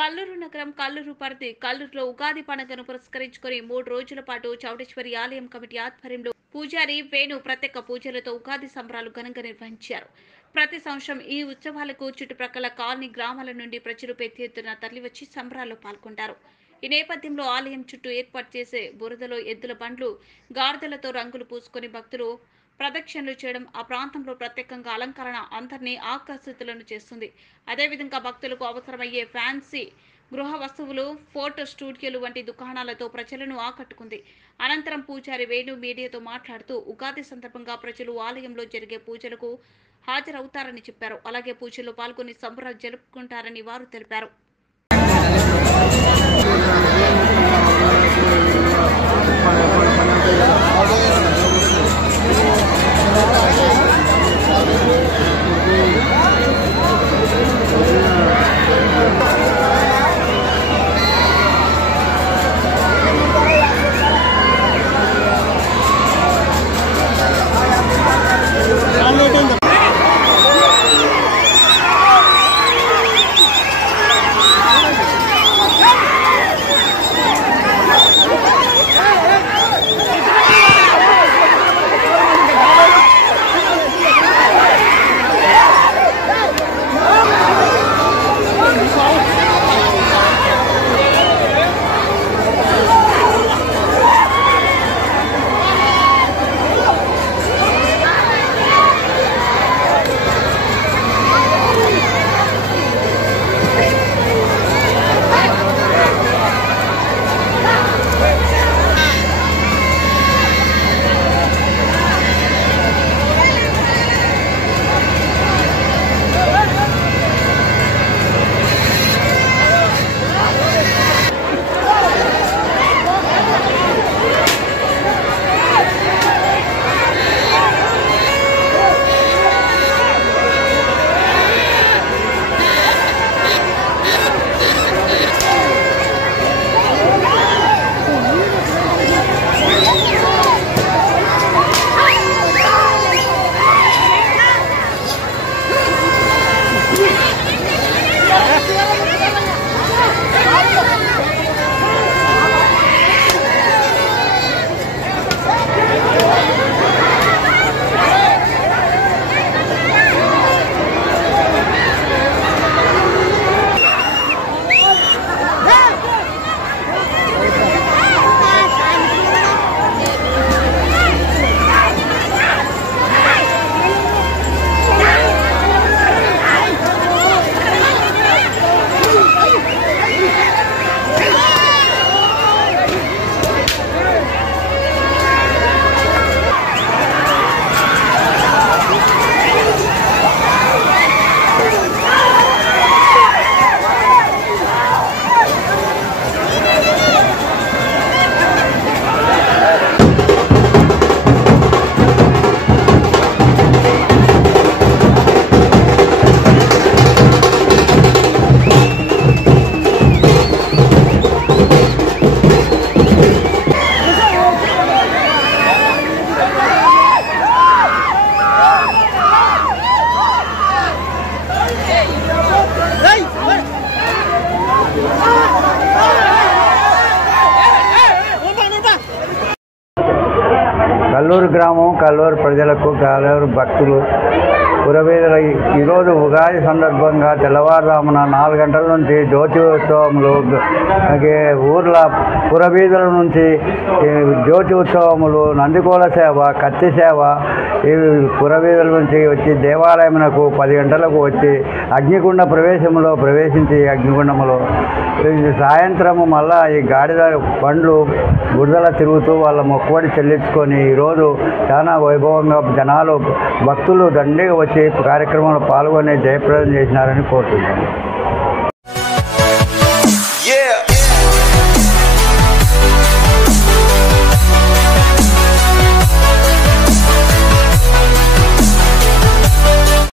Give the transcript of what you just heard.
కల్లూరు నగరం, కల్లూరు పరిధి, కల్లూరులో ఉగాది పండుగను పురస్కరించుకొని 3 రోజుల పాటు చౌడేశ్వరి ఆలయం కమిటీ ఆధ్వర్యంలో పూజారి వేణు ప్రత్యేక పూజలతో ఉగాది సంబరాలు ఘనంగా నిర్వహించారు. ప్రతి సంవత్సరం ఈ ఉత్సవాలకు చుట్టుప్రక్కల కాలనీ గ్రామాల నుండి ప్రజలు పెద్ద ఎత్తున తరలివచ్చి సంబరాల్లో పాల్గొంటారు. ఈ నేపథ్యంలో ఆలయం చుట్టూ ఏర్పాటు చేసే బురదలో ఎద్దుల బండ్లు, గాడిదలతో రంగులు పూసుకొని భక్తులు ప్రదక్షిణలు చేయడం ఆ ప్రాంతంలో ప్రత్యేకంగా అలంకరణ అందరినీ ఆకర్షితులను చేస్తుంది. అదేవిధంగా భక్తులకు అవసరమయ్యే ఫ్యాన్సీ గృహ వస్తువులు, ఫోటో స్టూడియోలు వంటి దుకాణాలతో ప్రజలను ఆకట్టుకుంది. అనంతరం పూజారి వేణు మీడియాతో మాట్లాడుతూ ఉగాది సందర్భంగా ప్రజలు ఆలయంలో జరిగే పూజలకు హాజరవుతారని చెప్పారు. అలాగే పూజల్లో పాల్గొని సంబరాలు జరుపుకుంటారని వారు తెలిపారు. కల్లూరు గ్రామం, కల్లూరు ప్రజలకు, కల్లూరు భక్తులు, పురవీధుల ఈరోజు ఉగాది సందర్భంగా తెల్లవారుజామున 4 గంటల నుంచి జ్యోతి ఉత్సవములు, ఊర్ల పురవీధుల నుంచి జ్యోతి ఉత్సవములు, నందికోల సేవ, కత్తి సేవ, ఈ పురవీధుల నుంచి వచ్చి దేవాలయమునకు 10 గంటలకు వచ్చి అగ్నిగుండ ప్రవేశంలో ప్రవేశించి అగ్నిగుండములో సాయంత్రము మళ్ళా ఈ గాడిద బండ్లు బురదల తిరుగుతూ వాళ్ళ మొక్కుబడి చెల్లించుకొని ఈరోజు చాలా వైభవంగా జనాలు భక్తులు దండిగా వచ్చి కార్యక్రమంలో పాల్గొని జయప్రదం చేసినారని కోరుతున్నాను.